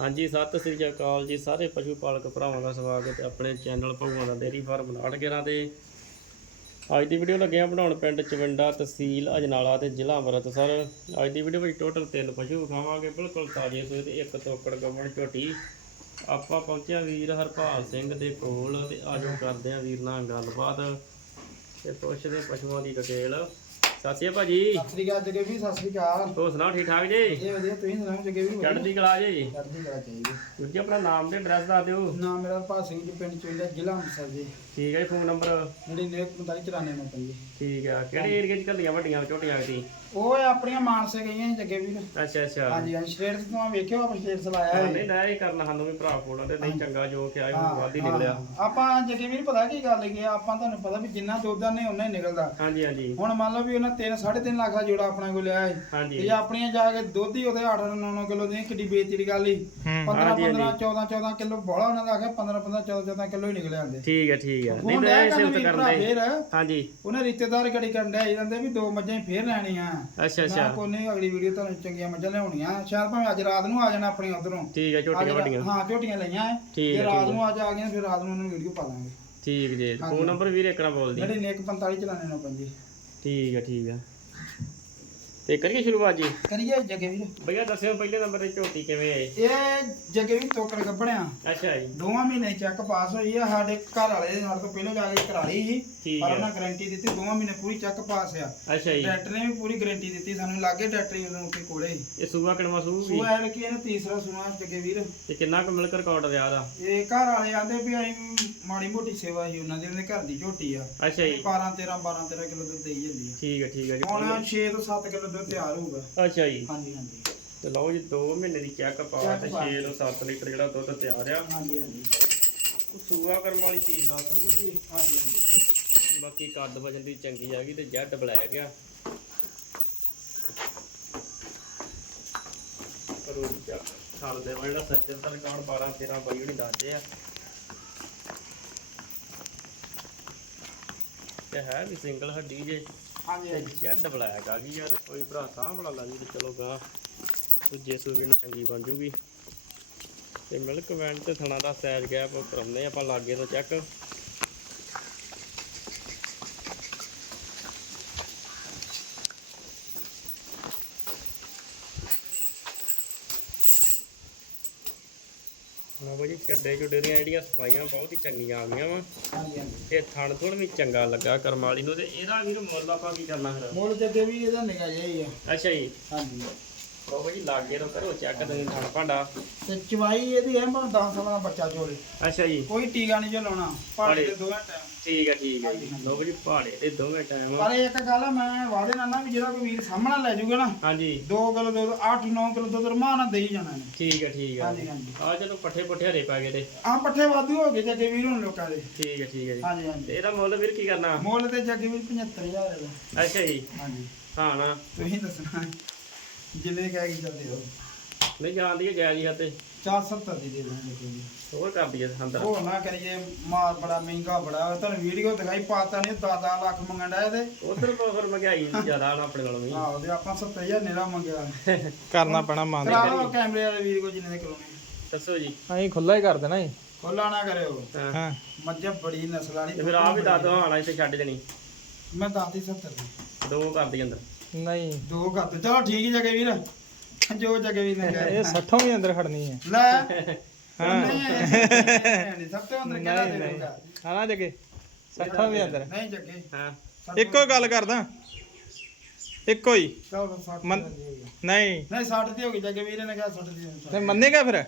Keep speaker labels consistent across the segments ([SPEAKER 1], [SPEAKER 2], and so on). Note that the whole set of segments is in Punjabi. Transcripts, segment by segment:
[SPEAKER 1] ਹਾਂਜੀ, ਸਤਿ ਸ੍ਰੀ ਅਕਾਲ ਜੀ ਸਾਰੇ ਪਸ਼ੂ ਪਾਲਕ ਭਰਾਵਾਂ ਦਾ ਸਵਾਗਤ ਹੈ ਆਪਣੇ ਚੈਨਲ ਭਗਵਾਨ ਦਾ ਡੇਰੀ ਫਾਰਮ ਨਾਟਕੇਰਾਂ ਦੇ ਅੱਜ ਦੀ ਵੀਡੀਓ ਲੱਗਿਆ ਬਣਾਉਣ ਪਿੰਡ ਚਵਿੰਡਾ ਤਹਿਸੀਲ ਅਜਨਾਲਾ ਤੇ ਜ਼ਿਲ੍ਹਾ ਅੰਮ੍ਰਿਤਸਰ। ਅੱਜ ਦੀ ਵੀਡੀਓ ਵਿੱਚ ਟੋਟਲ ਤਿੰਨ ਪਸ਼ੂ ਵਿਖਾਵਾਂਗੇ, ਬਿਲਕੁਲ ਤਾਜ਼ੇ ਸੂਏ ਤੇ ਇੱਕ ਤੋਕੜ ਗੱਵਣ ਝੋਟੀ। ਆਪਾਂ ਪਹੁੰਚਿਆ ਵੀਰ ਹਰਪਾਲ ਸਿੰਘ ਦੇ ਕੋਲ ਤੇ ਆਜੋ ਕਰਦੇ ਆ ਵੀਰ ਨਾਲ ਗੱਲਬਾਤ ਤੇ ਪੁੱਛਦੇ ਪਸ਼ੂਆਂ ਦੀ ਡਿਟੇਲ ਸਤਿ ਸ਼੍ਰੀ ਅਕਾਲ ਭਾਜੀ।
[SPEAKER 2] ਸਤਿ ਸ੍ਰੀ ਅਕਾਲ ਜਗੇ ਵੀ ਸਤਿ ਸ੍ਰੀ ਅਕਾਲ।
[SPEAKER 1] ਹੋਰ ਸੁਣਾਓ ਠੀਕ ਠਾਕ ਜੀ?
[SPEAKER 2] ਇਹ ਵਧੀਆ ਤੁਸੀਂ ਸੁਣਾਓ ਜਗੇ ਵੀ?
[SPEAKER 1] ਚੜ੍ਹਦੀ ਕਲਾ ਜੀ?
[SPEAKER 2] ਚੜ੍ਹਦੀ ਕਲਾ ਚਾਹੀਦੀ
[SPEAKER 1] ਜੀ। ਆਪਣਾ ਨਾਮ ਤੇ ਐਡਰੈਸ ਦੱਸ ਦਿਓ।
[SPEAKER 2] ਨਾਮ ਮੇਰਾ ਭਾਗ ਸਿੰਘ ਜੀ ਪਿੰਡ ਚੋਂਦਾ ਜ਼ਿਲ੍ਹਾ ਅੰਮ੍ਰਿਤਸਰ ਜੀ।
[SPEAKER 1] ਠੀਕ ਹੈ ਫੋਨ ਨੰਬਰ?
[SPEAKER 2] ਜਿਹੜੀ ਨੇਕ 45 94 ਨੰਬਰ ਜੀ
[SPEAKER 1] ਠੀਕ ਆ ਕਿਹੜੇ ਏਰੀਆ 'ਚ ਘੱਲੀਆਂ ਵੱਡੀਆਂ ਝੋਟੀਆਂ ਸੀ
[SPEAKER 2] ਉਹ ਇਹ ਆਪਣੀਆਂ ਮਾਨਸੇ ਗਈਆਂ ਸੀ ਜੱਗੇ ਵੀਰ।
[SPEAKER 1] ਅੱਛਾ ਅੱਛਾ।
[SPEAKER 2] ਹਾਂਜੀ ਹਾਂਜੀ ਸਟੇਟਸ ਤੋਂ ਵੇਖਿਓ ਆਪਾਂ ਸਟੇਟਸ ਲਾਇਆ
[SPEAKER 1] ਹਾਂ,
[SPEAKER 2] ਹੈ
[SPEAKER 1] ਨਹੀਂ ਲੈ ਹੀ ਕਰਨਾ ਸਾਨੂੰ ਵੀ ਭਰਾ ਫੋਨ ਤੇ ਨਹੀਂ ਚੰਗਾ ਜੋ ਕਿ ਆਇਆ
[SPEAKER 2] ਹਾਂ,
[SPEAKER 1] ਹਾਂ, ਨਿਕਲਿਆ।
[SPEAKER 2] ਹਾਂ। ਆਪਾਂ ਜੱਗੇ ਵੀਰ ਪਤਾ ਕੀ ਗੱਲ ਹੈਗੀ ਆ ਆਪਾਂ ਤੁਹਾਨੂੰ ਪਤਾ ਵੀ ਜਿੰਨਾ ਦੁੱਧ ਨੇ ਉਹਨਾਂ ਹੀ ਨਿਕਲਦਾ।
[SPEAKER 1] ਹਾਂਜੀ ਹਾਂਜੀ।
[SPEAKER 2] ਹੁਣ ਮੰਨ ਲਓ ਵੀ ਉਹਨਾਂ 3 3.5 ਲੱਖ ਦਾ ਜੋੜਾ ਆਪਣਾ ਕੋਲ ਲਿਆ ਹੈ ਤੇ
[SPEAKER 1] ਹਾਂਜੀ
[SPEAKER 2] ਆਪਣੀਆਂ ਜਾ ਕੇ ਦੁੱਧ ਹੀ ਉਹਦੇ 8 9 9 ਕਿਲੋ ਦੀਆਂ ਕਿੱਡੀ ਬੇਇੱਜ਼ਤੀ ਦੀ ਗੱਲ ਹੀ 15
[SPEAKER 1] ਹਾਂਜੀ,
[SPEAKER 2] 15 14 14 ਕਿਲੋ ਬੋਲਾ ਉਹਨਾਂ ਦਾ ਆਖਿਆ 15 15 14 14 ਕਿਲੋ ਹੀ ਨਿਕਲੇ ਆਂਦੇ
[SPEAKER 1] ਠੀਕ ਹੈ ਠੀਕ ਹੈ ਨਹੀਂ
[SPEAKER 2] ਹੁਣ
[SPEAKER 1] ਤਾਂ
[SPEAKER 2] ਇਹ
[SPEAKER 1] ਇਹ
[SPEAKER 2] ਕੰਮ
[SPEAKER 1] ਸਿਫਤ
[SPEAKER 2] ਵੀਰ ਭਰਾ
[SPEAKER 1] ਕਰਦੇ
[SPEAKER 2] ਫੇਰ।
[SPEAKER 1] ਹਾਂਜੀ।
[SPEAKER 2] ਉਹਨੇ ਰਿਸ਼ਤੇਦਾਰ ਘੜੀ ਕਰਨ ਡਿਆ ਜਾਂਦੇ ਵੀ ਦੋ ਮੱਝਾਂ ਹੀ ਫੇਰ ਲੈਣੀਆਂ।
[SPEAKER 1] ਅੱਛਾ ਅੱਛਾ।
[SPEAKER 2] ਕੋਨੇ ਅਗਲੀ ਵੀਡੀਓ ਤੁਹਾਨੂੰ ਚੰਗੀਆਂ ਮੱਝਾਂ ਲਿਆਉਣੀਆਂ ਸ਼ਾਇਦ ਭਾਵੇਂ ਅੱਜ ਰਾਤ ਨੂੰ ਆ ਜਾਣਾ ਆਪਣੀ ਉਧਰੋਂ।
[SPEAKER 1] ਠੀਕ ਹੈ ਝੋਟੀਆਂ ਵੱਡੀਆਂ।
[SPEAKER 2] ਹਾਂ ਝੋਟੀਆਂ ਲਈਆਂ।
[SPEAKER 1] ਠੀਕ ਹੈ,
[SPEAKER 2] ਰਾਤ ਨੂੰ ਅੱਜ ਆ ਗਈਆਂ ਫਿਰ ਰਾਤ ਨੂੰ ਉਹਨੂੰ ਵੀਡੀਓ ਪਾ ਦਾਂਗੇ।
[SPEAKER 1] ਠੀਕ ਜੀ। ਫੋਨ ਨੰਬਰ ਵੀਰ ਇੱਕ ਨਾ ਬੋਲ ਦੀ
[SPEAKER 2] ਜਿਹੜੀ ਨੇਕ 45 ਚਲਾਣੇ ਨੂੰ ਪੰਜੀ।
[SPEAKER 1] ਠੀਕ ਹੈ ਠੀਕ ਹੈ ਤੇ ਕਰੀਏ ਸ਼ੁਰੂਆਤ ਜੀ।
[SPEAKER 2] ਕਰੀਏ ਜੱਗੇ ਵੀਰ।
[SPEAKER 1] ਭਈਆ ਦੱਸਿਓ ਪਹਿਲੇ ਨੰਬਰ ਤੇ ਝੋਟੀ ਕਿਵੇਂ ਆਏ
[SPEAKER 2] ਇਹ ਜੱਗੇ ਵੀਰ ਤੋਕੜ ਗੱਬੜਿਆ
[SPEAKER 1] ਅੱਛਾ ਜੀ।
[SPEAKER 2] ਦੋਵਾਂ ਮਹੀਨੇ ਚੈੱਕ ਪਾਸ ਹੋਈ ਆ ਸਾਡੇ ਘਰ ਵਾਲੇ ਸਾਡੇ ਤੋਂ ਪਹਿਲਾਂ ਜਾ ਕੇ ਕਰਾ ਲਈ ਸੀ ਪਰ ਉਹਨਾਂ ਗਾਰੰਟੀ ਦਿੱਤੀ ਦੋਵਾਂ ਮਹੀਨੇ ਪੂਰੀ ਚੈੱਕ ਪਾਸ ਆ।
[SPEAKER 1] ਅੱਛਾ ਜੀ।
[SPEAKER 2] ਡਾਕਟਰ ਨੇ ਵੀ ਪੂਰੀ ਗਾਰੰਟੀ ਦਿੱਤੀ ਸਾਨੂੰ ਲਾਗੇ ਡਾਕਟਰ ਹੀ ਉਹਨੂੰ ਉੱਥੇ ਕੋਲੇ
[SPEAKER 1] ਇਹ ਸੂਆ ਕਿਣਵਾ ਸੂ ਵੀ।
[SPEAKER 2] ਸੋ ਐ ਕਿ ਇਹਨੇ ਤੀਸਰਾ ਸੁਣਾ ਜੱਗੇ ਵੀਰ।
[SPEAKER 1] ਤੇ ਕਿੰਨਾ ਕੁ ਮਿਲਕ ਰਿਕਾਰਡ ਰਿਹਾ ਦਾ
[SPEAKER 2] ਇਹ ਘਰ ਵਾਲੇ ਆਂਦੇ ਵੀ ਅਸੀਂ ਮਾੜੀ ਮੋਟੀ ਸੇਵਾ ਸੀ ਉਹਨਾਂ ਦੀ ਘਰ ਦੀ ਝੋਟੀ ਆ।
[SPEAKER 1] ਅੱਛਾ ਜੀ।
[SPEAKER 2] 12 13 12 13 ਕਿਲੋ ਦੁੱਧ ਦੇਈ ਜਾਂਦੀ ਆ।
[SPEAKER 1] ਠੀਕ ਹੈ ਠੀਕ ਹੈ ਜੀ।
[SPEAKER 2] ਹੁਣ 6 ਤੋਂ 7 ਕਿਲੋ ਦੁੱਧ ਤਿਆਰ ਹੋਊਗਾ।
[SPEAKER 1] ਅੱਛਾ ਜੀ।
[SPEAKER 2] ਹਾਂਜੀ ਹਾਂਜੀ।
[SPEAKER 1] ਤੇ ਲਓ ਜੀ 2 ਮਹੀਨੇ ਦੀ ਚੈੱਕ ਪਾ ਤੇ
[SPEAKER 2] ਪਾ।
[SPEAKER 1] 6 ਤੋਂ 7 ਲੀਟਰ ਜਿਹੜਾ ਦੁੱਧ ਤਿਆਰ ਆ।
[SPEAKER 2] ਹਾਂਜੀ ਹਾਂਜੀ।
[SPEAKER 1] ਸੂਆ ਕਰਮ ਵਾਲੀ ਚੀਜ਼ ਸੂ ਜੀ
[SPEAKER 2] ਹਾਂਜੀ ਹਾਂਜੀ।
[SPEAKER 1] ਬਾਕੀ ਕੱਦ ਵਜਨ ਦੀ ਚੰਗੀ ਆ ਗਈ ਤੇ ਜੈਡ ਬਲੈਕ ਆ। ਕਰੋ ਚੈੱਕ ਛੱਡ ਦੇ ਵਾ ਜਿਹੜਾ ਸੱਚੇ ਦਾ ਰਿਕਾਰਡ 12 13 ਬਾਈ ਜਿਹੜੀ ਦੱਸਦੇ ਆ। ਤੇ ਹੈ ਵੀ ਸਿੰਗਲ ਹੱਡੀ ਜੇ।
[SPEAKER 2] ਹਾਂਜੀ ਹਾਂਜੀ।
[SPEAKER 1] ਜੈਡ ਬਲੈਕ ਆ ਗਈ ਆ ਤੇ ਕੋਈ ਭਰਾ ਸਾਹ ਬੜਾ ਲਾ ਜੀ ਤੇ ਚਲੋ ਗਾ। ਦੂਜੇ ਸੂਬੇ ਨੂੰ ਚੰਗੀ ਬਣ ਜੂਗੀ। ਤੇ ਮਿਲਕ ਵੈਨ ਤੇ ਥਣਾ ਦਾ ਸਾਈਜ਼ ਗੈਪ ਕਰਾਉਂਦੇ ਆਪਾਂ ਲਾਗੇ ਤੋਂ ਚੈੱਕ ਲਓ ਜੀ ਚੱਡੇ ਚੁੱਡੇ ਦੀਆਂ ਜਿਹੜੀਆਂ ਸਫਾਈਆਂ ਬਹੁਤ ਹੀ ਚੰਗੀਆਂ ਆ ਗਈਆਂ ਵਾ। ਤੇ ਥਣ ਥੁਣ ਵੀ ਚੰਗਾ ਲੱਗਾ ਕਰਮ ਵਾਲੀ ਨੂੰ ਤੇ ਇਹਦਾ ਵੀਰ ਮੁੱਲ ਆਪਾਂ ਕੀ ਕਰਨਾ ਫਿਰ?
[SPEAKER 2] ਮੁੱਲ ਜੱਗੇ ਵੀ ਇਹਦਾ ਨਿਕਾ ਜਿਹਾ ਹੀ ਆ।
[SPEAKER 1] ਅੱਛਾ ਜੀ।
[SPEAKER 2] ਹਾਂਜੀ।
[SPEAKER 1] ਬਾਬਾ ਜੀ ਲਾਗੇ ਤੋਂ ਕਰੋ ਚੈੱਕ ਤੇ ਥਣ ਭਾਂਡਾ।
[SPEAKER 2] ਤੇ ਚਵਾਈ ਇਹਦੀ ਐ ਮੈਂ 10 ਸਾਲਾਂ ਦਾ ਬੱਚਾ ਚੋਲੇ
[SPEAKER 1] ਅੱਛਾ ਜੀ।
[SPEAKER 2] ਕੋਈ ਟੀਕਾ ਨਹੀਂ ਜੋ ਲਾਉਣਾ ਪਾਣੀ ਦੇ ਦੋਵੇਂ ਟਾਈਮ
[SPEAKER 1] ਠੀਕ ਹੈ ਠੀਕ ਹੈ ਜੀ। ਲਓ ਜੀ ਪਹਾੜੇ ਤੇ ਦੋਵੇਂ ਟਾਈਮ
[SPEAKER 2] ਪਰ ਇੱਕ ਗੱਲ ਆ ਮੈਂ ਵਾਅਦੇ ਨਾਲ ਨਾ ਵੀ ਜਿਹੜਾ ਕੋਈ ਵੀਰ ਸਾਹਮਣਾ ਲੈ ਜਾਊਗਾ ਨਾ
[SPEAKER 1] ਹਾਂਜੀ।
[SPEAKER 2] 2 ਕਿਲੋ ਦੁੱਧ 8 9 ਕਿਲੋ ਦੁੱਧ ਰਮਾਨ ਨਾਲ ਦੇਈ ਜਾਣਾ ਨੇ
[SPEAKER 1] ਠੀਕ ਹੈ ਠੀਕ ਹੈ
[SPEAKER 2] ਹਾਂਜੀ ਹਾਂਜੀ।
[SPEAKER 1] ਆ ਚਲੋ ਪੱਠੇ ਪੁੱਠੇ ਹਰੇ ਪਾ ਗਏ ਤੇ।
[SPEAKER 2] ਆ ਪੱਠੇ ਵਾਧੂ ਹੋ ਗਏ ਜੱਗੇ ਵੀਰ ਹੁਣ ਲੋਕਾਂ ਦੇ।
[SPEAKER 1] ਠੀਕ ਹੈ ਠੀਕ ਹੈ ਜੀ।
[SPEAKER 2] ਹਾਂਜੀ ਹਾਂਜੀ।
[SPEAKER 1] ਤੇ ਇਹਦਾ ਮੁੱਲ ਵੀਰ ਕੀ ਕਰਨਾ?
[SPEAKER 2] ਮੁੱਲ ਤੇ ਜੱਗੇ ਵੀਰ 75000 ਦਾ
[SPEAKER 1] ਅੱਛਾ ਜੀ।
[SPEAKER 2] ਹਾਂਜੀ।
[SPEAKER 1] ਹਾਂ ਨਾ।
[SPEAKER 2] ਤੁਸੀਂ ਦੱਸਣਾ। ਜਿੰਨੇ ਕਹਿ ਕੇ ਚੱਲਦੇ ਹੋ।
[SPEAKER 1] ਨਹੀਂ ਜਾਣਦੀ ਹੈ ਜਾਇਜ਼ ਹੀ ਆ ਤੇ।
[SPEAKER 2] 470 ਦੀ ਦੇ ਦਾਂਗੇ ਵੀਰ
[SPEAKER 1] ਹੋਰ ਕਰ ਦਈਏ ਅੰਦਰ।
[SPEAKER 2] ਉਹ ਨਾ ਕਰੀਏ ਮਾਲ ਬੜਾ ਮਹਿੰਗਾ ਬੜਾ ਵਾ। ਤੁਹਾਨੂੰ ਵੀਡੀਓ ਦਿਖਾਈ ਪਾਤਾ ਨਹੀਂ 10 ਲੱਖ ਮੰਗਣ ਡਿਆ ਇਹਦੇ।
[SPEAKER 1] ਉਧਰ ਤੋਂ ਫਿਰ ਮਹਿੰਗਾਈ ਜ਼ਿਆਦਾ ਨਾ ਆਪਣੇ ਕੋਲ ਵੀ।
[SPEAKER 2] ਆਹੋ ਤੇ ਆਪਾਂ 70000 ਨੇਰਾ ਮੰਗਿਆ।
[SPEAKER 3] ਕਰਨਾ ਪੈਣਾ ਮੰਨ
[SPEAKER 2] ਕਰਾ ਲਓ ਕੈਮਰੇ ਵਾਲੇ ਵੀਰ ਕੋ ਜਿੰਨੇ ਦੇ ਕਰਾਉਣੇ
[SPEAKER 1] ਦੱਸੋ ਜੀ।
[SPEAKER 3] ਅਸੀਂ ਖੁੱਲਾ ਹੀ ਕਰ ਦੇਣਾ ਜੀ।
[SPEAKER 2] ਖੋਲਾ ਨਾ ਕਰਿਓ।
[SPEAKER 1] ਹਾਂ।
[SPEAKER 3] ਹਾਂ।
[SPEAKER 2] ਮੱਝ ਬੜੀ ਨਸਲ ਵਾਲੀ
[SPEAKER 1] ਤੇ ਫਿਰ ਆ ਵੀ ਦੱਸ ਦੋ ਹਾਣਾ ਇੱਥੇ ਛੱਡ ਜਣੀ
[SPEAKER 2] ਮੈਂ ਦੱਸਦੀ 70 ਦੀ।
[SPEAKER 1] ਦੋ ਕਰ ਦੀ ਅੰਦਰ।
[SPEAKER 3] ਨਹੀਂ।
[SPEAKER 2] ਦੋ ਦਿਓ। ਚਲੋ ਠੀਕ ਜਗੇ ਵੀਰ। ਜੋ ਜਗੇ ਵੀਰ ਨੇ ਕਿਹਾ
[SPEAKER 3] ਇਹ 60 ਵੀ ਅੰਦਰ ਖੜਨੀ ਹੈ।
[SPEAKER 2] ਲੈ। ਹਾਂ। ਨਹੀਂ ਸਭ ਤੋਂ ਅੰਦਰ ਕਿਹੜਾ ਦੇ ਦੂੰਗਾ
[SPEAKER 3] ਹਨਾ ਜਗੇ। 60 ਵੀ ਅੰਦਰ।
[SPEAKER 2] ਨਹੀਂ ਜੱਗੇ।
[SPEAKER 1] ਹਾਂ।
[SPEAKER 3] ਇੱਕੋ ਗੱਲ ਕਰਦਾ। ਇੱਕੋ ਹੀ।
[SPEAKER 2] ਚਲੋ 60
[SPEAKER 3] ਮਨ- ਨਹੀਂ।
[SPEAKER 2] ਨਹੀਂ 60 ਦੀ ਹੋ ਗਈ ਜਗੇ ਵੀਰ। ਨੇ ਕਿਹਾ 60 ਦੀ
[SPEAKER 3] ਤੇ ਮੰਨੇਗਾ ਫਿਰ?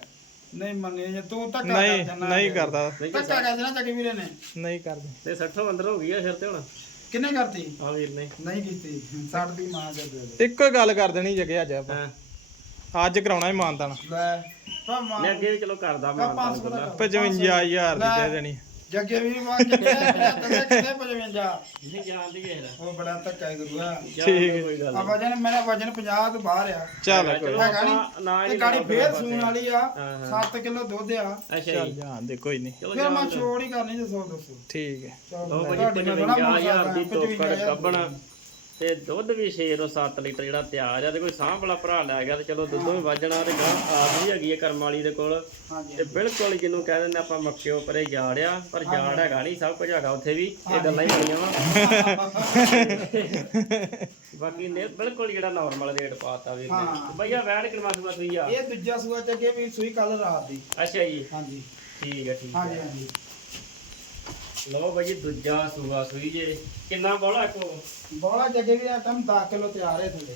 [SPEAKER 2] ਨਹੀਂ ਮੰਨੇ ਜੇ। ਤੂੰ ਧੱਕਾ
[SPEAKER 3] ਨਹੀਂ
[SPEAKER 2] ਕਰ ਦੇਣਾ
[SPEAKER 3] ਨਹੀਂ ਕਰਦਾ।
[SPEAKER 1] ਨਹੀਂ
[SPEAKER 2] ਧੱਕਾ ਕਰ ਦੇਣਾ ਜਗੇ ਵੀਰੇ ਨੇ
[SPEAKER 3] ਨਹੀਂ ਕਰਦਾ।
[SPEAKER 1] ਤੇ 60 ਅੰਦਰ ਹੋ ਗਈ ਆ ਸਿਰ ਤੇ ਹੁਣ।
[SPEAKER 2] ਕਿੰਨੇ ਕਰਤੀ?
[SPEAKER 1] ਆ ਵੀਰ ਨੇ।
[SPEAKER 2] ਨਹੀਂ ਕੀਤੀ। 60 ਦੀ ਮਾਂ ਦੇ ਦੇ
[SPEAKER 3] ਇੱਕੋ ਗੱਲ ਕਰ ਦੇਣੀ ਜਗੇ ਅੱਜ ਆਪਾਂ।
[SPEAKER 1] ਹਾਂ।
[SPEAKER 3] ਅੱਜ ਕਰਾਉਣਾ ਹੀ
[SPEAKER 2] ਲੈ ਪਾ ਮਾਂ
[SPEAKER 1] ਨੇ ਅੱਗੇ ਵੀ ਚਲੋ ਕਰਦਾ ਮਾਂ ਤਾਂ
[SPEAKER 2] 500 ਦਾ
[SPEAKER 3] 55000 ਦੀ ਦੇ ਦੇਣੀ।
[SPEAKER 2] ਜੱਗੇ ਵੀਰ ਵਾਂ ਕਿੱਥੇ 75 ਕਿੱਥੇ 55
[SPEAKER 1] ਨਹੀਂ ਜਾਣਦੀ ਇਹਦਾ
[SPEAKER 2] ਉਹ ਬੜਾ ਧੱਕਾ ਹੀ ਗੁਰੂਆ।
[SPEAKER 1] ਠੀਕ ਕੋਈ ਗੱਲ
[SPEAKER 2] ਆ ਵਜਨ ਮੇਰਾ ਵਜਨ 50 ਤੋਂ ਬਾਹਰ ਆ।
[SPEAKER 3] ਚੱਲ ਕੋਈ
[SPEAKER 2] ਨੀ? ਤੇ ਗਾੜੀ ਫੇਰ। ਸੂਣ ਵਾਲੀ ਆ
[SPEAKER 1] ਹਾਂ,
[SPEAKER 2] 7 ਕਿਲੋ ਦੁੱਧ ਆ।
[SPEAKER 1] ਅੱਛਾ
[SPEAKER 3] ਚੱਲ
[SPEAKER 1] ਜੀ।
[SPEAKER 3] ਜਾਣ ਦੇ ਕੋਈ ਨਹੀਂ।
[SPEAKER 2] ਫਿਰ ਮੈਂ। ਛੋੜ ਹੀ ਕਰਨੀ ਦੱਸੋ ਦੱਸੋ।
[SPEAKER 3] ਠੀਕ ਹੈ।
[SPEAKER 2] ਮੈਂ ਬੜਾ
[SPEAKER 1] 55000 ਦੀ ਤੋਕੜ ਗੱਬਣ ਤੇ ਦੁੱਧ ਵੀ 6 ਤੋਂ 7 ਲੀਟਰ ਜਿਹੜਾ ਤਿਆਰ ਆ ਤੇ ਕੋਈ ਸਾਂਭ ਵਾਲਾ ਭਰਾ ਲੈ ਗਿਆ ਤੇ ਚਲੋ ਦੁੱਧੋਂ ਵੀ ਵੱਜਣਾ ਤੇ ਗਾਂ ਆਪ ਵੀ ਹੈਗੀ ਹੈ ਕਰਮ ਵਾਲੀ ਦੇ ਕੋਲ।
[SPEAKER 2] ਹਾਂਜੀ
[SPEAKER 1] ਤੇ ਬਿਲਕੁਲ ਜਿਹਨੂੰ ਕਹਿ ਦਿੰਦੇ ਆਪਾਂ ਮੱਕੇ ਉੱਪਰੇ ਜਾੜਿਆ ਪਰ ਜਾੜ ਹੈਗਾ ਨਹੀਂ ਸਭ ਕੁਝ ਹੈਗਾ ਉੱਥੇ ਵੀ ਇਹ ਗੱਲਾਂ ਹੀ ਬਣੀਆਂ ਵਾ। ਬਾਕੀ ਨੇ ਬਿਲਕੁਲ ਜਿਹੜਾ ਨਾਰਮਲ ਰੇਟ ਪਾਤਾ
[SPEAKER 2] ਹਾਂ।
[SPEAKER 1] ਭਈਆ ਵੈਣ ਕਿੰਨਾ ਸੁਆ ਸੂਈ ਆ?
[SPEAKER 2] ਇਹ ਦੂਜਾ ਸੂਆ ਚੱਗੇ ਵੀ ਸੂਈ ਕੱਲ ਰਾਤ ਦੀ।
[SPEAKER 1] ਅੱਛਾ ਜੀ।
[SPEAKER 2] ਹਾਂਜੀ।
[SPEAKER 1] ਠੀਕ ਹੈ ਠੀਕ
[SPEAKER 2] ਹਾਂਜੀ
[SPEAKER 1] ਹੈ
[SPEAKER 2] ਹਾਂਜੀ।
[SPEAKER 1] ਲਓ ਭਾਈ ਦੂਜਾ ਸੂਆ ਸੂਈ ਜੇ। ਕਿੰਨਾ ਬੋਲਾ ਕੋ
[SPEAKER 2] ਬੋਲਾ ਜੱਗੇ ਵੀ ਆਟਮ 10 ਕਿਲੋ ਤਿਆਰ ਹੈ ਥੱਲੇ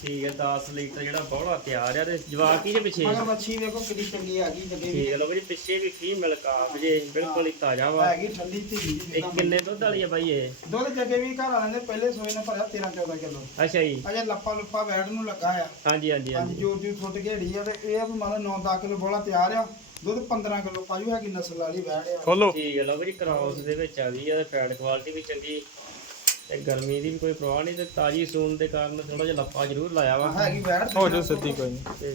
[SPEAKER 1] ਠੀਕ ਹੈ 10 ਲੀਟਰ ਜਿਹੜਾ ਬੋਲਾ ਤਿਆਰ ਆ ਤੇ ਜਵਾਕ ਹੀ ਜੇ ਪਿੱਛੇ।
[SPEAKER 2] ਮਗਰ ਮੱਛੀ ਵੇਖੋ ਕਿੰਨੀ ਚੰਗੀ ਆ ਗਈ ਜੱਗੇ
[SPEAKER 1] ਠੀਕ ਹੈ ਲਓ ਭਾਈ ਪਿੱਛੇ ਵੀ ਫੀਮੇਲ ਕਾਫ ਜੇ ਬਿਲਕੁਲ ਹੀ ਤਾਜ਼ਾ ਵਾ।
[SPEAKER 2] ਹੈਗੀ ਠੰਡੀ ਢੀਲੀ
[SPEAKER 1] ਇਹ ਕਿੰਨੇ ਦੁੱਧ ਵਾਲੀ ਆ ਬਾਈ ਇਹ?
[SPEAKER 2] ਦੁੱਧ ਜੱਗੇ ਵੀ ਘਰ ਵਾਲਿਆਂ ਪਹਿਲੇ ਸੂਏ ਨੇ ਭਰਿਆ 13 14 ਕਿਲੋ।
[SPEAKER 1] ਅੱਛਾ ਜੀ।
[SPEAKER 2] ਅਜੇ ਲੱਪਾ ਲੁੱਪਾ ਵੈਟ ਨੂੰ ਲੱਗਾ ਆ।
[SPEAKER 1] ਹਾਂਜੀ ਹਾਂਜੀ
[SPEAKER 2] ਹਾਂਜੀ। ਜੋਰ ਜੋਰ ਛੁੱਟ ਘੇੜੀ ਆ ਤੇ ਇਹ ਆ ਵੀ ਮੰਨ ਲਓ 9-10 ਕਿਲੋ ਬੋਲਾ ਤਿਆਰ ਆ। ਦੁੱਧ 15 ਕਿਲੋ ਪਾਜੂ ਹੈਗੀ ਨਸਲ ਵਾਲੀ ਵੈੜ ਆ।
[SPEAKER 3] ਖੋਲੋ।
[SPEAKER 1] ਠੀਕ ਹੈ ਲਓ ਭਾਈ ਕ੍ਰਾਸ ਦੇ ਵਿੱਚ ਆ ਗਈ ਆ ਤੇ ਫੈਟ ਕੁਆਲਿਟੀ ਵੀ ਚੰਗੀ। ਤੇ ਗਰਮੀ ਦੀ ਵੀ ਕੋਈ ਪ੍ਰਵਾਹ ਨਹੀਂ ਤੇ ਤਾਜੀ ਸੂਨ ਦੇ ਕਾਰਨ ਥੋੜਾ ਜਿਹਾ ਲੱਪਾ ਜ਼ਰੂਰ ਲਾਇਆ ਵਾ।
[SPEAKER 2] ਹੈਗੀ ਵੈੜ
[SPEAKER 3] ਹੋ ਜਾ ਸਿੱਧੀ ਕੋਈ ਨਹੀਂ
[SPEAKER 1] ਤੇ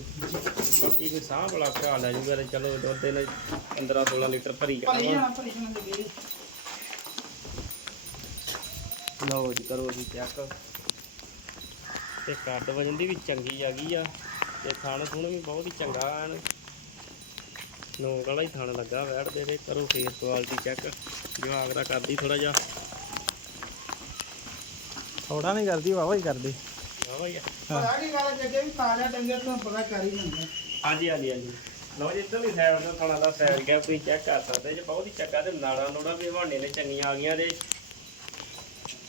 [SPEAKER 1] ਬਾਕੀ ਕੋਈ ਸਾਹ ਬੜਾ ਘਾ ਲੈ ਜੂਗਾ ਤੇ ਚਲੋ ਦੁੱਧ ਦੇ 15 16 ਲੀਟਰ ਭਰੀ
[SPEAKER 2] ਭਰੀ
[SPEAKER 1] ਜਾਣਾ
[SPEAKER 2] ਭਰੀ ਜਾਣਾ ਵੀ
[SPEAKER 1] ਲਓ ਜੀ ਕਰੋ ਜੀ ਚੈੱਕ ਤੇ ਕੱਦ ਵਜਨ ਦੀ ਵੀ ਚੰਗੀ ਆ ਗਈ ਆ ਤੇ ਥਣ ਥੁਣ ਵੀ ਬਹੁਤ ਹੀ ਚੰਗਾ ਐਨ ਨੋਕ ਵਾਲਾ ਹੀ ਥਣ ਲੱਗਾ ਵੈੜ ਦੇ ਤੇ ਕਰੋ ਫੇਸ ਕੁਆਲਿਟੀ ਚੈੱਕ ਜਵਾਗ ਦਾ ਕਰਦੀ ਥੋੜਾ ਜਿਹਾ।
[SPEAKER 3] ਥੋੜਾ ਨਹੀਂ ਕਰਦੀ ਵਾਵਾ ਹੀ ਕਰਦੀ।
[SPEAKER 1] ਹਾਂ ਭਾਈ
[SPEAKER 2] ਪਰ ਆ ਕੀ ਗੱਲ ਜੱਗੇ ਵੀ ਤਾਜ਼ਾ ਡੰਗਰ ਤੋਂ ਪਤਾ ਕਰ ਹੀ ਜਾਂਦਾ
[SPEAKER 1] ਹਾਂਜੀ ਹਾਂਜੀ ਹਾਂਜੀ। ਲਓ ਜੀ ਇੱਧਰਲੀ ਸਾਈਡ ਤੋਂ ਥਣਾ ਦਾ ਸਾਈਡ ਗਿਆ ਤੁਸੀਂ ਚੈੱਕ ਕਰ ਸਕਦੇ ਜੇ ਬਹੁਤ ਹੀ ਚੰਗਾ ਤੇ ਨਾੜਾ ਨੂੜਾ ਵੀ ਹਵਾਨੇ ਨੇ ਚੰਗੀਆਂ ਆ ਗਈਆਂ ਦੇ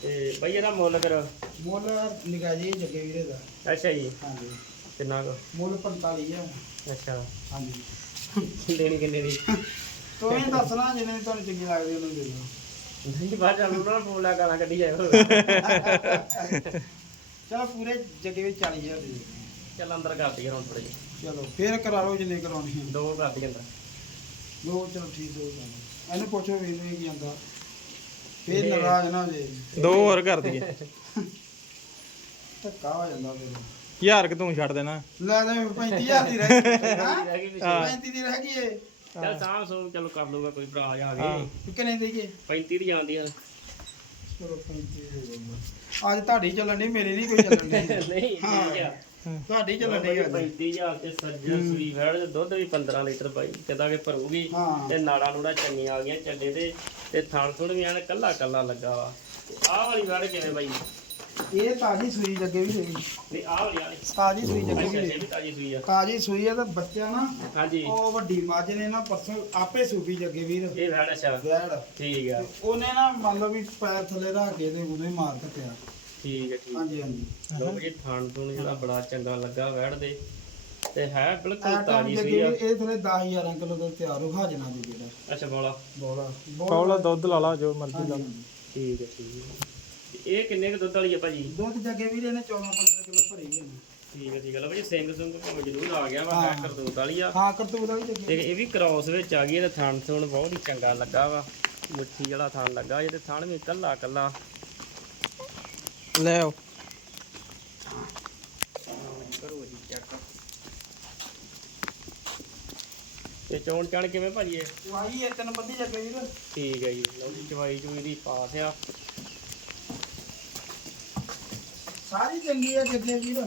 [SPEAKER 1] ਤੇ ਬਈ ਇਹਦਾ ਮੁੱਲ ਫਿਰ?
[SPEAKER 2] ਮੁੱਲ ਨਿਕਾ ਜੀ ਜੱਗੇ ਵੀਰੇ ਦਾ।
[SPEAKER 1] ਅੱਛਾ ਜੀ।
[SPEAKER 2] ਹਾਂਜੀ।
[SPEAKER 1] ਕਿੰਨਾ ਕੁ?
[SPEAKER 2] ਮੁੱਲ 45 ਆ
[SPEAKER 1] ਅੱਛਾ।
[SPEAKER 2] ਹਾਂਜੀ।
[SPEAKER 1] ਦੇਣੀ ਕਿੰਨੇ ਦੀ?
[SPEAKER 2] ਤੂੰ ਹੀ ਦੱਸਣਾ ਜਿਹਨੇ ਤੁਹਾਨੂੰ ਚੰਗੀ ਲੱਗਦੀ ਉਹਨੂੰ ਦੇ ਦਿਓ।
[SPEAKER 1] ਨਹੀਂ ਬਾਅਦ ਚ ਉਹਨਾਂ ਨੂੰ ਫੋਨ ਲਾ ਗਾਲਾਂ ਕੱਢੀ ਜਾਇਓ।
[SPEAKER 2] ਚਲ ਪੂਰੇ ਜੱਗੇ ਵਿੱਚ 40000 ਦੇ ਦਿਓ।
[SPEAKER 1] ਚੱਲ ਅੰਦਰ ਕਰ ਦਈਏ ਹੁਣ ਥੋੜੇ ਜਿਹੇ।
[SPEAKER 2] ਚਲੋ ਫੇਰ ਕਰਾ ਲਓ ਜਿੰਨੇ ਕਰਾਉਣੇ ਆ।
[SPEAKER 1] ਦੋ ਕਰ ਦਈਏ ਅੰਦਰ।
[SPEAKER 2] ਦੋ ਚਲੋ ਠੀਕ ਦੋ ਚਲੋ ਇਹਨੂੰ ਪੁੱਛੋ ਵੀ ਇਹਨੂੰ ਕੀ ਆਂਦਾ। ਫੇਰ ਨਾਰਾਜ਼ ਨਾ ਹੋ ਜੇ
[SPEAKER 3] ਦੋ ਹੋਰ ਕਰ ਦਈਏ।
[SPEAKER 2] ਧੱਕਾ ਹੋ ਜਾਂਦਾ ਫਿਰ।
[SPEAKER 3] ਯਾਰ ਕਿ ਤੂੰ ਛੱਡ ਦੇਣਾ।
[SPEAKER 2] ਲੈ ਲੈ 35000 ਦੀ ਰਹਿ ਗਈ। ਹਾਂ?
[SPEAKER 1] ਰਹਿ ਗਈ ਪਿੱਛੇ।
[SPEAKER 2] 35 ਦੀ ਰਹਿ ਗਈ ਏ।
[SPEAKER 1] ਚੱਲ ਸਾਹ ਸੋ ਚਲੋ ਕਰ ਲੂਗਾ ਕੋਈ ਭਰਾ ਆ
[SPEAKER 3] ਹਾਂ।
[SPEAKER 1] ਗਏ
[SPEAKER 2] ਕਿੰਨੇ ਦੇਈਏ
[SPEAKER 1] 35 ਦੀ ਜਾਂਦੀ ਆ।
[SPEAKER 2] ਚਲੋ 35 ਦੇ ਦਿਓ ਅੱਜ ਤੁਹਾਡੀ ਚੱਲਣ ਦੀ ਮੇਰੀ ਨਹੀਂ ਕੋਈ ਚੱਲਣ ਦੀ
[SPEAKER 1] ਨਹੀਂ ਆ।
[SPEAKER 2] ਤੁਹਾਡੀ ਚੱਲਣ ਦੀ ਅੱਜ।
[SPEAKER 1] 35000 ਤੇ ਸੱਜਣ ਸੂਈ ਵੜ ਦੇ ਦੁੱਧ ਵੀ 15 ਲੀਟਰ ਬਾਈ ਕਹਿੰਦਾ ਕਿ ਭਰੂਗੀ।
[SPEAKER 2] ਹਾਂ।
[SPEAKER 1] ਤੇ ਨਾੜਾ ਨੂੜਾ ਚੰਗੀਆਂ ਆ ਗਈਆਂ ਚੱਲੇ ਤੇ। ਤੇ ਥਣ ਥੁਣ ਵੀ ਐਨ ਕੱਲਾ ਕੱਲਾ ਲੱਗਾ ਵਾ। ਆਹ ਵਾਲੀ ਵੜ ਕਿਵੇਂ ਬਾਈ?
[SPEAKER 2] ਇਹ ਤਾਜੀ ਸੂਈ ਜੱਗੇ ਵੀ ਹੋਈ
[SPEAKER 1] ਨਹੀਂ ਆਹ ਵਾਲੀ ਵਾਲੀ।
[SPEAKER 2] ਤਾਜੀ ਸੂਈ ਜੱਗੇ
[SPEAKER 1] ਅੱਛਾ
[SPEAKER 2] ਵੀ
[SPEAKER 1] ਇਹ ਵੀ ਤਾਜੀ ਸੂਈ ਆ।
[SPEAKER 2] ਤਾਜੀ ਸੂਈ ਆ ਤਾਂ ਬੱਚਾ ਨਾ
[SPEAKER 1] ਹਾਂਜੀ।
[SPEAKER 2] ਉਹ ਵੱਡੀ ਮੱਝ ਨੇ ਨਾ ਪਰਸੋਂ ਆਪੇ ਸੂਪੀ ਜੱਗੇ ਵੀਰ।
[SPEAKER 1] ਇਹ ਵੜ ਅੱਛਾ।
[SPEAKER 2] ਵੈੜ
[SPEAKER 1] ਠੀਕ ਆ।
[SPEAKER 2] ਉਹਨੇ ਨਾ ਮੰਨ ਲਓ ਵੀ ਪੈਰ ਥੱਲੇ ਰੱਖ ਕੇ ਤੇ ਉਦੋਂ ਹੀ ਮਾਰ
[SPEAKER 1] ਠੀਕ ਹੈ ਠੀਕ
[SPEAKER 2] ਹਾਂਜੀ ਹਾਂਜੀ।
[SPEAKER 1] ਲੋ ਜੀ ਥਣ ਥੁਣ ਜਿਹੜਾ ਬੜਾ ਚੰਗਾ ਲੱਗਾ ਵੜ ਦੇ। ਤੇ ਹੈ ਬਿਲਕੁਲ
[SPEAKER 2] ਆ
[SPEAKER 1] ਤਾਜੀ ਸੂਈ ਆ।
[SPEAKER 2] ਇਹ ਥਲੇ 10000 ਕਿਲੋ ਦਾ ਤਿਆਰ ਹੋ ਹਾਜਨਾ ਜੀ ਜਿਹੜਾ।
[SPEAKER 1] ਅੱਛਾ ਬੋਲਾ।
[SPEAKER 2] ਬੋਲਾ।
[SPEAKER 3] ਪੌਲਾ ਦੁੱਧ ਲਾ ਲਾ ਜੋ ਮਰਜ਼ੀ ਲਾ।
[SPEAKER 1] ਠੀਕ ਹੈ ਠੀਕ ਹੈ ਤੇ ਇਹ ਕਿੰਨੇ ਕੁ ਦੁੱਧ ਵਾਲੀ ਆ ਭਾਜੀ?
[SPEAKER 2] ਦੁੱਧ ਜੱਗੇ ਵੀਰ ਇਹਨੇ 14 15 ਕਿਲੋ ਭਰੀ ਹੈ
[SPEAKER 1] ਠੀਕ ਹੈ ਠੀਕ ਹੈ ਲੋ ਭਾਜੀ ਸਿੰਘ ਸੁੰਗ ਭਾਵੇਂ ਜ਼ਰੂਰ ਆ ਗਿਆ ਵਾ ਹੈ। ਕਰਦੂਤ ਵਾਲੀ ਆ।
[SPEAKER 2] ਹਾਂ ਕਰਤੂਤ ਵਾਲੀ ਜੱਗੇ
[SPEAKER 1] ਤੇ ਇਹ ਵੀ ਕ੍ਰਾਸ ਵਿੱਚ ਆ ਗਈ ਇਹਦਾ ਥਣ ਥੁਣ ਬਹੁਤ ਹੀ ਚੰਗਾ ਲੱਗਾ ਵਾ। ਮੁੱਠੀ ਵਾਲਾ ਥਣ ਲੱਗਾ ਇਹਦੇ ਥਣ ਵੀ ਕੱਲਾ ਕੱਲਾ
[SPEAKER 3] ਲੈ ਆਓ।
[SPEAKER 1] ਕਰੋ ਜੀ ਚੈੱਕ ਤੇ ਚੋਣ ਚਣ ਕਿਵੇਂ ਭਾਜੀ ਇਹ?
[SPEAKER 2] ਵਾਹੀ ਇਹ ਤੈਨੂੰ ਬੰਦੀ ਜੱਗੇ ਵੀਰ।
[SPEAKER 1] ਠੀਕ ਹੈ ਜੀ ਲਓ ਜੀ ਚਵਾਈ ਚੂਈ ਦੀ ਪਾਸ ਆ
[SPEAKER 2] ਸਾਰੀ ਚੰਗੀ ਹੈ ਜੱਗੇ ਵੀਰ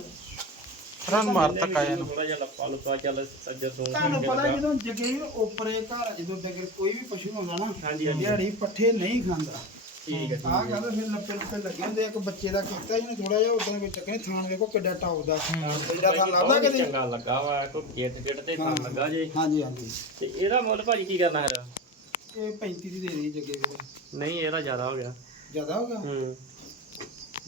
[SPEAKER 3] ਰਨ ਮਾਰ ਧੱਕਾ ਜਾਨੂੰ
[SPEAKER 1] ਥੋੜਾ ਜਿਹਾ ਲੱਪਾ ਲੁੱਪਾ ਚੱਲ ਸੱਜਰ ਸੋਨ
[SPEAKER 2] ਤੁਹਾਨੂੰ ਪਤਾ ਜਦੋਂ ਜੱਗੇ ਵੀਰ ਉਪਰੇ ਘਰ ਜਦੋਂ ਤੱਕ ਕੋਈ ਵੀ ਪਸ਼ੂ ਹੁੰਦਾ ਨਾ
[SPEAKER 1] ਹਾਂਜੀ ਹਾਂਜੀ।
[SPEAKER 2] ਦਿਹਾੜੀ ਪੱਠੇ ਨਹੀਂ ਖਾਂਦਾ।
[SPEAKER 1] ਠੀਕ ਹੈ
[SPEAKER 2] ਆਹ ਗੱਲ ਫਿਰ ਲੱਪੇ ਲੱਪੇ ਲੱਗੇ ਹੁੰਦੇ ਆ, ਇੱਕ ਬੱਚੇ ਦਾ ਕੀਤਾ ਹੀ ਨਾ ਥੋੜਾ ਜਿਹਾ ਉਦੋਂ ਚੱਕਰ ਨੀ, ਥਾਣ ਵੇਖੋ ਕਿੱਡਾ ਟਾਉਦਾ ਜਿਹੜਾ ਥਾਣ
[SPEAKER 1] ਹੀ
[SPEAKER 2] ਕਦੇ
[SPEAKER 1] ਚੰਗਾ ਲੱਗਾ ਵਾ ਕੋਈ ਗੇਟ ਗੇਟ ਤੇ ਥਣ ਲੱਗਾ ਜੇ।
[SPEAKER 2] ਹਾਂਜੀ ਹਾਂਜੀ।
[SPEAKER 1] ਤੇ ਇਹਦਾ ਮੁੱਲ ਭਾਜੀ ਕੀ ਕਰਨਾ ਫਿਰ?
[SPEAKER 2] ਇਹ 35 ਦੀ ਦੇ ਰਹੀ ਜੱਗੇ ਵੀਰ
[SPEAKER 1] ਨਹੀਂ ਇਹਦਾ ਜ਼ਿਆਦਾ ਹੋ ਗਿਆ।
[SPEAKER 2] ਜ਼ਿਆਦਾ ਹੋਗਾ
[SPEAKER 1] ਹੂੰ।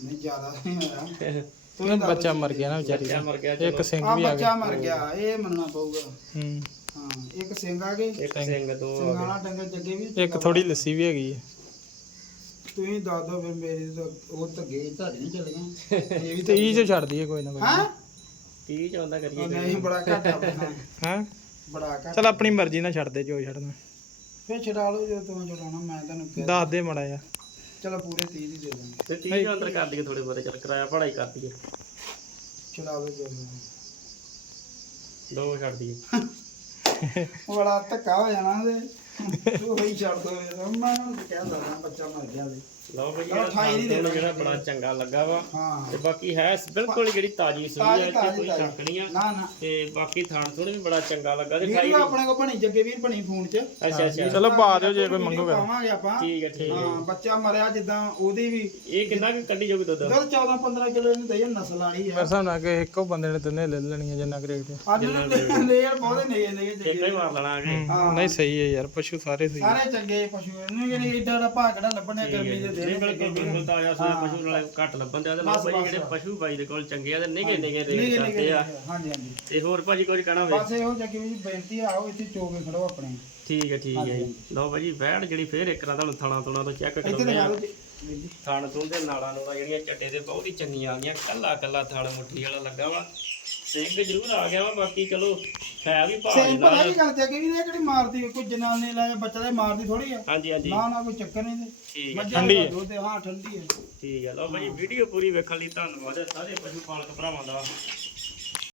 [SPEAKER 2] ਨਹੀਂ ਜ਼ਿਆਦਾ ਨਹੀਂ ਹੋਇਆ।
[SPEAKER 3] ਇਹ ਬੱਚਾ ਮਰ ਗਿਆ ਨਾ ਵਿਚਾਰੀ
[SPEAKER 1] ਬੱਚਾ
[SPEAKER 3] ਦਾ
[SPEAKER 1] ਮਰ ਗਿਆ
[SPEAKER 3] ਇੱਕ
[SPEAKER 1] ਚਲੋ।
[SPEAKER 3] ਸਿੰਘ
[SPEAKER 2] ਆ
[SPEAKER 3] ਵੀ ਆ
[SPEAKER 2] ਬੱਚਾ
[SPEAKER 3] ਗਿਆ।
[SPEAKER 2] ਮਰ ਗਿਆ ਇਹ ਮੰਨਣਾ ਪਊਗਾ।
[SPEAKER 3] ਹੂੰ।
[SPEAKER 2] ਹਾਂ ਇੱਕ ਸਿੰਘ ਆ ਗਏ।
[SPEAKER 1] ਇੱਕ ਸਿੰਘ ਦੋ ਆ
[SPEAKER 2] ਸਿੰਘਾਂ
[SPEAKER 1] ਗਏ
[SPEAKER 2] ਵਾਲਾ ਡੰਗਰ ਜੱਗੇ ਵੀ
[SPEAKER 3] ਇੱਕ ਥੋੜੀ ਲੱਸੀ ਵੀ ਹੈਗੀ ਹੈ
[SPEAKER 2] ਤੁਸੀਂ ਦੱਸ ਦੋ ਫਿਰ ਮੇਰੀ ਤਾਂ ਉਹ ਧੱਗੇ ਤੁਹਾਡੇ ਨਹੀਂ ਚੱਲੀਆਂ। ਇਹ ਵੀ
[SPEAKER 3] ਤੇ ਇਹ ਚ ਛੱਡ ਦਈਏ ਕੋਈ ਨਾ ਕੋਈ।
[SPEAKER 2] ਹਾਂ?
[SPEAKER 1] 30 ਚਾਹੁੰਦਾ ਕਰੀਏ
[SPEAKER 2] ਉਹ ਨਹੀਂ ਬੜਾ ਘੱਟ ਆ ਆਪਣਾ।
[SPEAKER 3] ਹਾਂ?
[SPEAKER 2] ਬੜਾ ਘੱਟ।
[SPEAKER 3] ਚਲ ਆਪਣੀ ਮਰਜ਼ੀ ਨਾਲ ਛੱਡ ਦੇ ਜੋ ਛੱਡਣਾ।
[SPEAKER 2] ਫਿਰ ਛਡਾ ਲਓ ਜੋ ਤੂੰ ਛਡਾਉਣਾ ਮੈਂ ਤੁਹਾਨੂੰ ਕਿਹਾ
[SPEAKER 3] ਦੱਸ ਦੇ ਮੜਾ ਜਾ
[SPEAKER 2] ਚਲੋ ਪੂਰੇ 30 ਦੀ ਦੇ ਦਾਂਗੇ
[SPEAKER 1] ਤੇ 30 ਦੇ ਅੰਦਰ ਕਰ ਦਈਏ ਥੋੜੇ ਬਹੁਤੇ ਚੱਲ ਕਿਰਾਇਆ ਪੜਾਈ ਕਰ ਦਈਏ।
[SPEAKER 2] ਛਡਾ ਦੋ ਜੋ
[SPEAKER 1] ਦੋ ਛੱਡ ਦਈਏ।
[SPEAKER 2] ਬੜਾ ਧੱਕਾ ਹੋ ਜਾਣਾ ਤੇ ਤੂੰ ਹੋਈ ਛੱਡ ਦੋ ਮੈਂ ਉਹਨੂੰ ਕਹਿ ਦਣਾ ਬੱਚਾ ਮਰ ਗਿਆ ਤੇ
[SPEAKER 1] ਲਓ ਬਈ
[SPEAKER 2] ਚਲੋ ਅਠਾਈ ਦੀ ਦੇ
[SPEAKER 1] ਜਿਹੜਾ ਜਿਹੜਾ ਬੜਾ ਚੰਗਾ ਲੱਗਾ ਵਾ।
[SPEAKER 2] ਹਾਂ।
[SPEAKER 1] ਤੇ ਬਾਕੀ ਹੈ ਬਿਲਕੁਲ ਜਿਹੜੀ ਤਾਜੀ ਸੂਈ
[SPEAKER 2] ਤਾਜ਼ੀ
[SPEAKER 1] ਹੈ ਤੇ
[SPEAKER 2] ਤਾਜ਼ੀ
[SPEAKER 1] ਕੋਈ
[SPEAKER 2] ਤਾਜ਼ੀ।
[SPEAKER 1] ਸ਼ੱਕ ਨਹੀਂ ਆ।
[SPEAKER 2] ਨਾ ਨਾ।
[SPEAKER 1] ਤੇ ਬਾਕੀ ਥਾਣ ਥੋੜੀ ਵੀ ਬੜਾ ਚੰਗਾ ਲੱਗਾ। ਤੇ ਖਾਈ
[SPEAKER 2] ਵੀਡੀਓ ਆਪਣੇ ਕੋ ਬਣੀ ਜੱਗੇ ਵੀਰ ਬਣੀ ਫੋਨ 'ਚ।
[SPEAKER 1] ਅੱਛਾ ਅੱਛਾ।
[SPEAKER 3] ਚਲੋ ਪਾ ਦਿਓ ਜੇ ਕੋਈ ਮੰਗੂਗਾ।
[SPEAKER 2] ਪਾਵਾਂਗੇ ਆਪਾਂ।
[SPEAKER 1] ਠੀਕ ਹੈ ਠੀਕ ਹੈ
[SPEAKER 2] ਹਾਂ ਬੱਚਾ ਮਰਿਆ ਜਿੱਦਾਂ ਉਹਦੀ ਵੀ।
[SPEAKER 1] ਇਹ ਕਿੰਨਾ ਕੁ ਕੱਢੀ ਜਾਊਗੀ ਦੁੱਧ?
[SPEAKER 2] ਦੁੱਧ 14 15 ਕਿਲੋ ਇਹਨੂੰ ਦਈਏ ਨਸਲ ਵਾਲੀ
[SPEAKER 3] ਮੇਰੇ
[SPEAKER 2] ਆ
[SPEAKER 3] ਹਿਸਾਬ ਨਾਲ ਕਿ ਇੱਕੋ ਬੰਦੇ ਨੇ ਤਿੰਨੇ ਲੈ ਲੈਣੀਆਂ ਜਿੰਨਾ ਕਰੇਟ
[SPEAKER 2] ਅੱਜ ਨੂੰ ਲੇਅਰ ਬਹੁਤੇ ਨੇਗੇ ਨੇਗੇ
[SPEAKER 1] ਇੱਕ ਹੀ
[SPEAKER 2] ਜੱਗੇ
[SPEAKER 1] ਮਾਰ ਲੈਣਾ ਅਗੇ।
[SPEAKER 3] ਨਹੀਂ ਸਹੀ ਹੈ ਯਾਰ ਪਸ਼ੂ ਸਾਰੇ ਸਹੀ
[SPEAKER 2] ਸਾਰੇ ਚੰਗੇ ਪਸ਼ੂ ਇਹਨੂੰ ਕਿਹੜੇ ਏਡਾ ਏਡਾ ਭਾਅ ਕਿਹੜਾ ਲੱਭਣੇ ਗਰਮੀ ਦੇ
[SPEAKER 1] ਨਹੀਂ
[SPEAKER 2] ਦਿਨ
[SPEAKER 1] ਬਿਲਕੁਲ ਬਿਲਕੁਲ ਤਾਜ਼ਾ ਸੂਆ ਪਸ਼ੂ ਨਾਲੇ ਘੱਟ ਲੱਭਣ ਦੇ ਆ ਤੇ ਲਓ ਭਾਈ ਜਿਹੜੇ ਪਸ਼ੂ ਭਾਈ ਦੇ ਕੋਲ ਚੰਗੇ ਆ ਤੇ ਨਿਗੇ ਨਿਗੇ ਰੇਟ
[SPEAKER 2] ਨਿੱਕੇ
[SPEAKER 1] ਕਰਦੇ
[SPEAKER 2] ਨਿੱਕੇ
[SPEAKER 1] ਆ
[SPEAKER 2] ਹਾਂਜੀ ਹਾਂਜੀ।
[SPEAKER 1] ਤੇ ਹੋਰ ਭਾਜੀ ਕੁਝ ਕਹਿਣਾ ਵੇ
[SPEAKER 2] ਬਸ ਇਹੋ ਜੱਗੇ ਵੀਰ ਬੇਨਤੀ ਆ, ਆਓ ਇੱਥੇ ਚੋਕੇ ਖੜੋ ਆਪਣੇ।
[SPEAKER 1] ਠੀਕ ਹੈ ਠੀਕ ਹੈ ਜੀ। ਲਓ ਭਾਜੀ ਵੈੜ ਜਿਹੜੀ ਫੇਰ ਇੱਕ ਤੁਹਾਨੂੰ ਥਣਾ ਤੋਂ ਚੈੱਕ
[SPEAKER 2] ਇੱਥੇ
[SPEAKER 1] ਕਰਾਉਂਦੇ ਆ।
[SPEAKER 2] ਦਿਖਾ ਦਿਓ ਜੀ। ਵੀਰ ਜੀ।
[SPEAKER 1] ਥਣ ਤੋਂ ਦੇ ਨਾਲਾਂ ਨੂੰ ਜਿਹੜੀਆਂ ਚੱਟੇ ਦੇ ਬਹੁਤ ਹੀ ਚੰਗੀਆਂ ਆ ਗਈਆਂ ਕੱਲਾ ਕੱਲਾ ਥਣ ਮੁੱਠੀ ਵਾਲਾ ਲੱਗਾ ਵਾ। ਸਿੰਘ ਜ਼ਰੂਰ ਆ ਗਿਆ ਵਾ ਬਾਕੀ ਚਲੋ ਹੈ ਵੀ ਭਾਅ
[SPEAKER 2] ਸੇਮ ਪਤਾ
[SPEAKER 1] ਨਾਲ।
[SPEAKER 2] ਕੀ ਗੱਲ ਜੱਗੇ ਵੀਰ ਇਹ ਕਿਹੜੀ ਮਾਰਦੀ ਕੋਈ ਜਨਾਨੀ ਲੈ ਬੱਚਾ ਦੇ ਮਾਰਦੀ ਥੋੜੀ ਆ।
[SPEAKER 1] ਹਾਂਜੀ ਹਾਂਜੀ।
[SPEAKER 2] ਨਾ ਨਾ ਕੋਈ ਚੱਕਰ ਨਹੀਂ ਤੇ।
[SPEAKER 1] ਠੀਕ ਹੈ
[SPEAKER 2] ਮੱਝਾਂ ਦਾ ਦੁੱਧ ਹੈ, ਹਾਂ ਠੰਡੀ ਹੈ
[SPEAKER 1] ਠੀਕ ਹੈ ਲਓ ਭਾਜੀ ਵੀਡੀਓ ਪੂਰੀ ਵੇਖਣ ਲਈ ਧੰਨਵਾਦ ਹੈ ਸਾਰੇ ਪਸ਼ੂ ਪਾਲਕ ਭਰਾਵਾਂ ਦਾ।